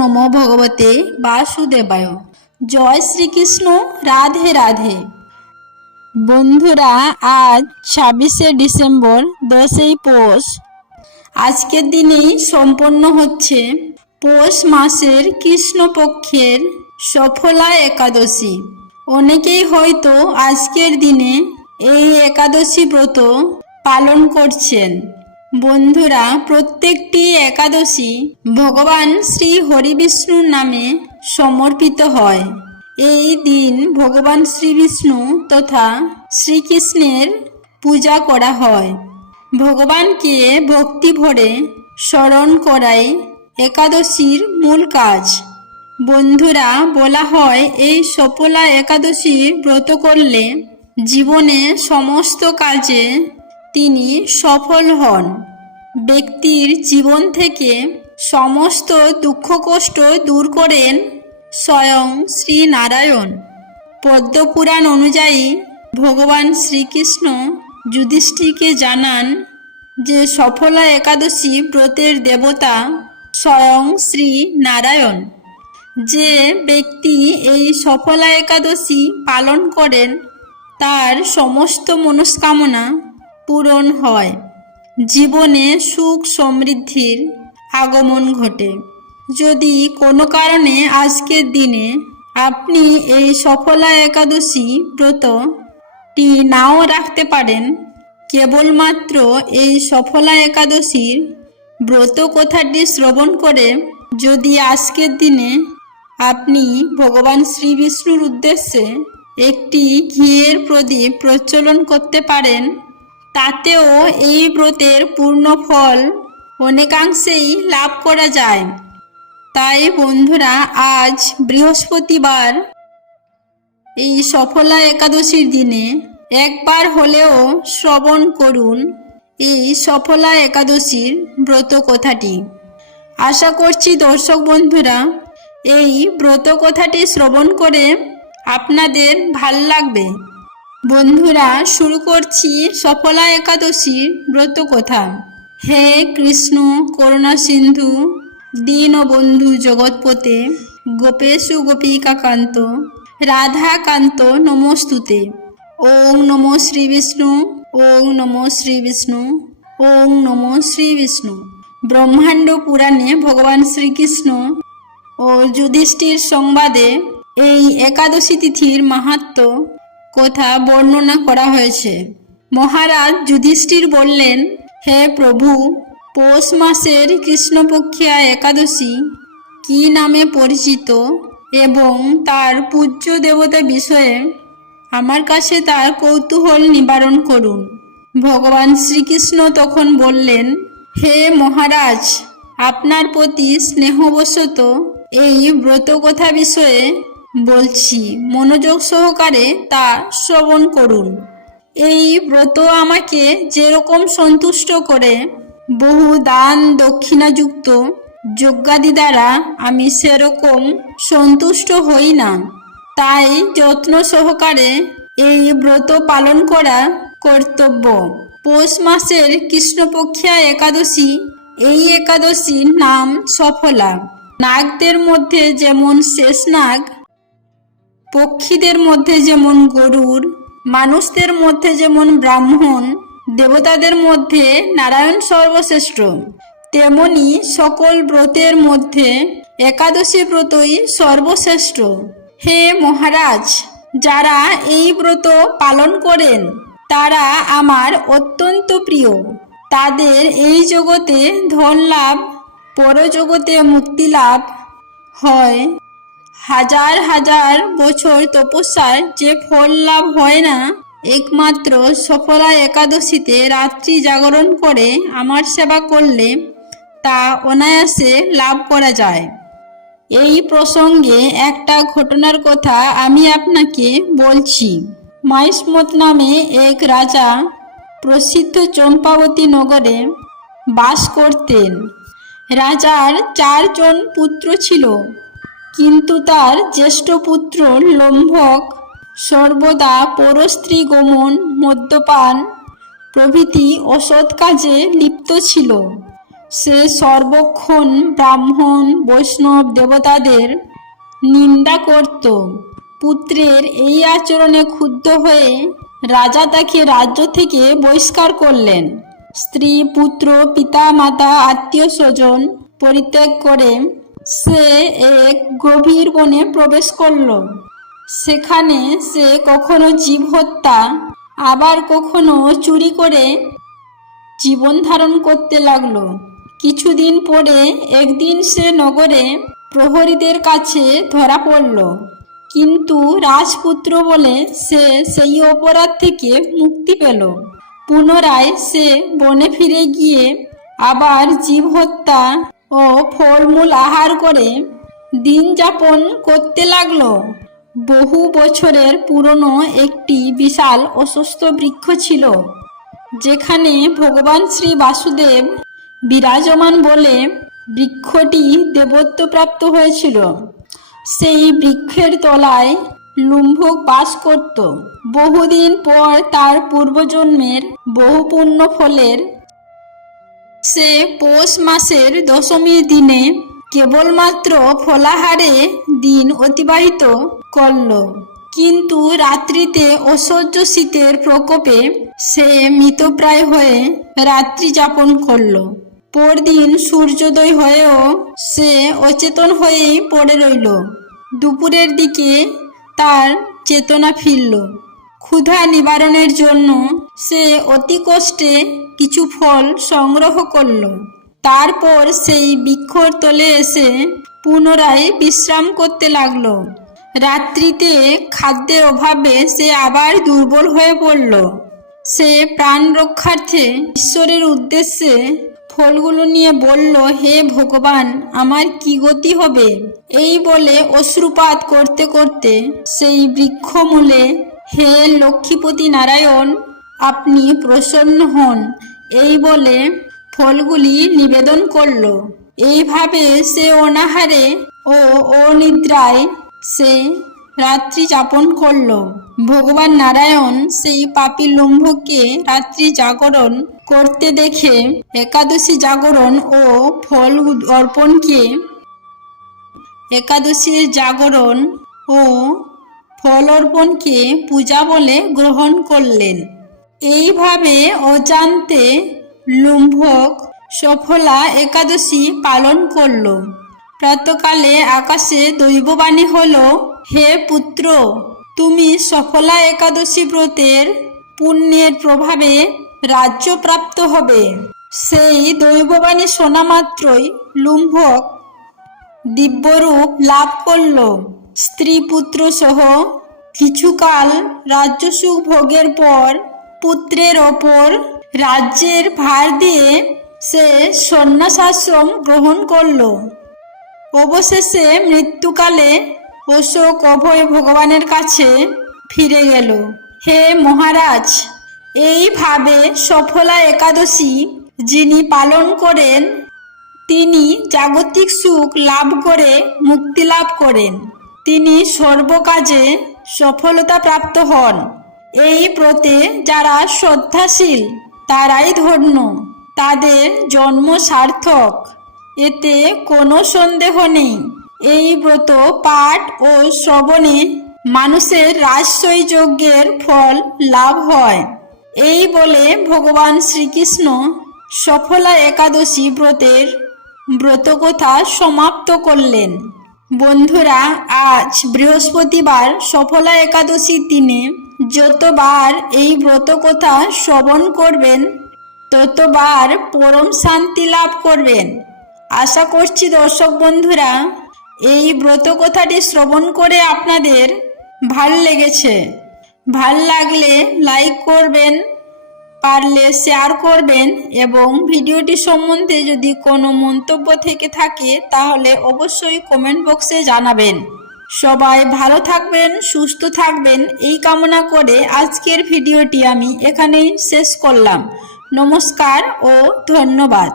নমো ভগবতে বাসুদেবায়। জয় শ্রীকৃষ্ণ। রাধে রাধে। বন্ধুরা, আজ 26শে ডিসেম্বর, 10ই পৌষ। আজকের দিনেই সম্পন্ন হচ্ছে পৌষ মাসের কৃষ্ণপক্ষের সফলা একাদশী। অনেকেই হয়তো আজকের দিনে এই একাদশী ব্রত পালন করছেন। বন্ধুরা, প্রত্যেকটি একাদশী ভগবান শ্রী হরিবিষ্ণুর নামে সমর্পিত হয়। এই দিন ভগবান শ্রী বিষ্ণু তথা শ্রীকৃষ্ণের পূজা করা হয়। ভগবানকে ভক্তি ভরে স্মরণ করাই একাদশীর মূল কাজ। বন্ধুরা, বলা হয় এই সফলা একাদশী ব্রত করলে জীবনে সমস্ত কাজে তিনি সফল হন। ব্যক্তির জীবন থেকে সমস্ত দুঃখ কষ্ট দূর করেন স্বয়ং শ্রী নারায়ণ। পদ্মপুরাণ অনুযায়ী ভগবান শ্রীকৃষ্ণ যুধিষ্ঠিরকে জানান যে সফলা একাদশী ব্রতের দেবতা স্বয়ং শ্রী নারায়ণ। যে ব্যক্তি এই সফলা একাদশী পালন করেন তার সমস্ত মনস্কামনা পূরণ হয়, জীবনে সুখ সমৃদ্ধির আগমন ঘটে। যদি কোনো কারণে আজকের দিনে আপনি এই সফলা একাদশী ব্রতটি নাও রাখতে পারেন, কেবলমাত্র এই সফলা একাদশীর ব্রত কথাটি শ্রবণ করে যদি আজকের দিনে আপনি ভগবান শ্রী বিষ্ণুর উদ্দেশ্যে একটি ঘিয়ের প্রদীপ প্রজ্বলন করতে পারেন, তাতেও এই ব্রতের পূর্ণ ফল অনেকাংশেই লাভ করা যায়। তাই বন্ধুরা, আজ বৃহস্পতিবার এই সফলা একাদশীর দিনে একবার হলেও শ্রবণ করুন এই সফলা একাদশীর ব্রত কথাটি। আশা করছি দর্শক বন্ধুরা, এই ব্রত কথাটি শ্রবণ করে আপনাদের ভাল লাগবে। বন্ধুরা, শুরু করছি সফলা একাদশীর ব্রত কথা। হে কৃষ্ণ করুণা সিন্ধু দীনবন্ধু জগৎপতে গোপেশু গোপিকাকান্ত রাধাকান্ত নমস্তুতে। ওং নমো শ্রী বিষ্ণু, ওং নমো শ্রী বিষ্ণু, ওং নমো শ্রী বিষ্ণু। ব্রহ্মাণ্ড পুরাণে ভগবান শ্রীকৃষ্ণ ও যুধিষ্ঠির সংবাদে এই একাদশী তিথির মাহাত্ম্য কথা বর্ণনা করা হয়েছে। মহারাজ যুধিষ্ঠির বললেন, হে প্রভু, পৌষ মাসের কৃষ্ণপক্ষিয়া একাদশী কি নামে পরিচিত এবং তার পূজ্য দেবতা বিষয়ে আমার কাছে তার কৌতূহল নিবারণ করুন। ভগবান শ্রীকৃষ্ণ তখন বললেন, হে মহারাজ, আপনার প্রতি স্নেহবশত এই ব্রত কথা বিষয়ে বলছি, মনোযোগ সহকারে তা শ্রবণ করুন। এই ব্রত আমাকে যেরকম সন্তুষ্ট করে বহু দান দক্ষিণাযুক্ত যজ্ঞাদি দ্বারা আমি সেরকম সন্তুষ্ট হই না। তাই যত্ন সহকারে এই ব্রত পালন করা কর্তব্য। পৌষ মাসের কৃষ্ণপক্ষিয়া একাদশী, এই একাদশীর নাম সফলা। নাগদের মধ্যে যেমন শেষনাগ, পক্ষীদের মধ্যে যেমন গরুড়, মানুষদের মধ্যে যেমন ব্রাহ্মণ, দেবতাদের মধ্যে নারায়ণ সর্বশ্রেষ্ঠ, তেমনি সকল ব্রতের মধ্যে একাদশী ব্রতই সর্বশ্রেষ্ঠ। হে মহারাজ, যারা এই ব্রত পালন করেন তারা আমার অত্যন্ত প্রিয়। তাদের এই জগতে ধন লাভ, পরজগতে মুক্তি লাভ হয়। হাজার হাজার বছর তপস্যার যে ফল লাভ হয় না, একমাত্র সফলা একাদশীতে রাত্রি জাগরণ করে আমার সেবা করলে তা অনায়াসে লাভ করা যায়। এই প্রসঙ্গে একটা ঘটনার কথা আমি আপনাকে বলছি। মাহিষ্মত নামে এক রাজা প্রসিদ্ধ চম্পাবতী নগরে বাস করতেন। রাজার 4 জন পুত্র ছিল, কিন্তু তার জ্যেষ্ঠ পুত্র লম্ভক সর্বদা পরস্ত্রী গমন, মদ্যপান প্রভৃতি অসৎ কাজে লিপ্ত ছিল। সে সর্বক্ষণ ব্রাহ্মণ বৈষ্ণব দেবতাদের নিন্দা করত। পুত্রের এই আচরণে ক্ষুব্ধ হয়ে রাজা তাকে রাজ্য থেকে বহিষ্কার করলেন। স্ত্রী পুত্র পিতা মাতা আত্মীয় স্বজন পরিত্যাগ করে সে এক গভীর বনে প্রবেশ করল। সেখানে সে কখনো জীব হত্যা আবার কখনো চুরি করে জীবন ধারণ করতে লাগলো। কিছুদিন পরে একদিন সে নগরে প্রহরীদের কাছে ধরা পড়ল, কিন্তু রাজপুত্র বলে সে সেই অপরাধ থেকে মুক্তি পেল। পুনরায় সে বনে ফিরে গিয়ে আবার জীব হত্যা ও ফলমূল আহার করে দিন যাপন করতে লাগলো। বহু বছরের পুরনো একটি বিশাল অশ্বত্থ বৃক্ষ ছিল, যেখানে ভগবান শ্রী বাসুদেব বিরাজমান বলে বৃক্ষটি দেবত্বপ্রাপ্ত হয়েছিল। সেই বৃক্ষের তলায় লুম্ভক বাস করত। বহুদিন পর তার পূর্বজন্মের বহু পুণ্য ফলের সে পৌষ মাসের দশমীর দিনে কেবলমাত্র ফলাহারে দিন অতিবাহিত করল। কিন্তু রাত্রিতে অসহ্য শীতের প্রকোপে সে মৃতপ্রায় হয়ে রাত্রি যাপন করল। পরদিন সূর্যোদয় হয়েও সে অচেতন হয়েই পড়ে রইল। দুপুরের দিকে তার চেতনা ফিরল। ক্ষুধা নিবারণের জন্য সে অতি কষ্টে কিছু ফল সংগ্রহ করল। তারপর সেই বৃক্ষর তলে এসে পুনরায় বিশ্রাম করতে লাগল। রাত্রিতে খাদ্যের অভাবে সে আবার দুর্বল হয়ে পড়ল। সে প্রাণ রক্ষার্থে ঈশ্বরের উদ্দেশ্যে ফলগুলো নিয়ে বলল, হে ভগবান, আমার কি গতি হবে? এই বলে অশ্রুপাত করতে করতে সেই বৃক্ষমূলে, হে লক্ষ্মীপতি নারায়ণ, আপনি প্রসন্ন হন, এই বলে ফলগুলি নিবেদন করল। এইভাবে সে অনাহারে ও অনিদ্রায় সে রাত্রি যাপন করল। ভগবান নারায়ণ সেই পাপী লুম্ভকে রাত্রি জাগরণ করতে দেখে একাদশী জাগরণ ও ফল অর্পণকে একাদশীর জাগরণ ও ফল অর্পণকে পূজা বলে গ্রহণ করলেন। এইভাবে অজান্তে লুম্ভক সফলা একাদশী পালন করল। প্রাতকালে আকাশে দৈববাণী হল, হে পুত্র, তুমি সফলা একাদশী ব্রতের পুণ্যের প্রভাবে রাজ্যপ্রাপ্ত হবে। সেই দৈববাণী শোনা মাত্রই লুম্ভক দিব্যরূপ লাভ করল। স্ত্রী পুত্র সহ কিছুকাল রাজ্যসুখ ভোগের পর পুত্রের ওপর রাজ্যের ভার দিয়ে সে সন্ন্যাসাশ্রম গ্রহণ করল। অবশেষে মৃত্যুকালে অশোক অভয় ভগবানের কাছে ফিরে গেল। হে মহারাজ, এইভাবে সফলা একাদশী যিনি পালন করেন তিনি জাগতিক সুখ লাভ করে মুক্তি লাভ করেন। তিনি সর্বকাজে সফলতা প্রাপ্ত হন। এই ব্রতে যারা শ্রদ্ধাশীল তারাই ধন্য, তাদের জন্ম সার্থক, এতে কোনো সন্দেহ নেই। এই ব্রত পাঠ ও শ্রবণে মানুষের রাজসই যজ্ঞের ফল লাভ হয়। এই বলে ভগবান শ্রীকৃষ্ণ সফলা একাদশী ব্রতের ব্রতকথা সমাপ্ত করলেন। বন্ধুরা, আজ বৃহস্পতিবার সফলা একাদশীর দিনে যতবার এই ব্রতকথা শ্রবণ করবেন ততবার পরম শান্তি লাভ করবেন। আশা করছি দর্শক বন্ধুরা, এই ব্রতকথাটি শ্রবণ করে আপনাদের ভাল লেগেছে। ভাল লাগলে লাইক করবেন, পারলে শেয়ার করবেন এবং ভিডিওটি সম্বন্ধে যদি কোনো মন্তব্য থেকে থাকে তাহলে অবশ্যই কমেন্ট বক্সে জানাবেন। সবাই ভালো থাকবেন, সুস্থ থাকবেন এই কামনা করে আজকের ভিডিওটি আমি এখানেই শেষ করলাম। নমস্কার ও ধন্যবাদ।